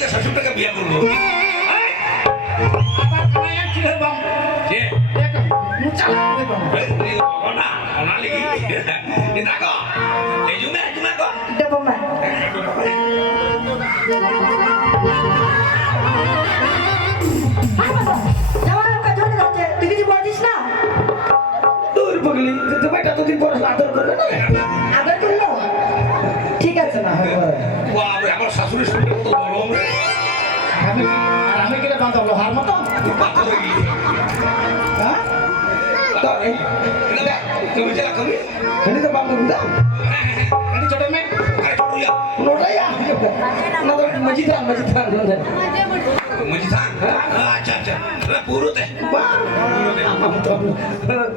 যে শ্বশুরটাকে বিয়ে করবো তুই কিছু বলছিস না? তোর বগলি তোমার এতদিন পর আদর করবে না আদর করলো? ঠিক আছে না আমার শাশুড়ির সঙ্গে কত গরম রে আমি কিনে বাঁধা লোহার মতো হ্যাঁ তুমি যা কবি এনে তো বাঁধা বুঝা এটা ছোট মেয়ে লোটাইয়া মজিদার मुझे सांग अच्छा अच्छा पूरो ते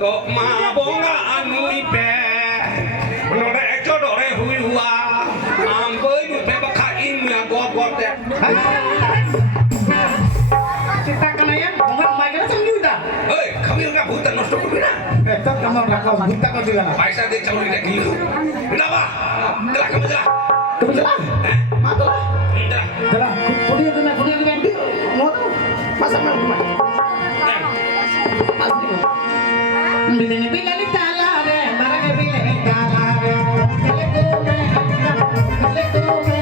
तो माँ बोंगा अनुई पे लोड़े चोड़े हुई हुआ आम कोई पे बखा इन में गोप गोप ते चिंता करना यार भगवान माय के समझू दा ओए खमीर का भूत नष्ट कर भी ना एकदम कमर रखा भूत का दिला ना पैसा दे चलो इधर किलो बिना बा चला कम चला तुम चला मां तो चला पुड़िया देना masa mana bilene bilale talare marage bilene talare kale ko me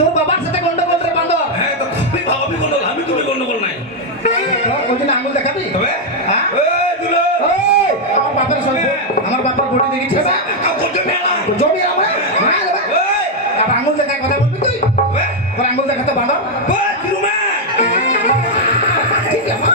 তোর বাবার সাথে গন্ডগোল রে বান্দর হ্যাঁ তো তুমি ভাবি গন্ডগোল আমি তুমি গন্ডগোল নাই ওদিন আঙ্গুল দেখাবি তবে হ্যাঁ এই দুলো এই আমার বাবার বডি দেখেছিস জমি আমার না এই আর আঙ্গুল দেখা কথা বলবি তুই তোর আঙ্গুল দেখা তো বান্দর ওই তিরুমা ঠিক আছে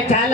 আমি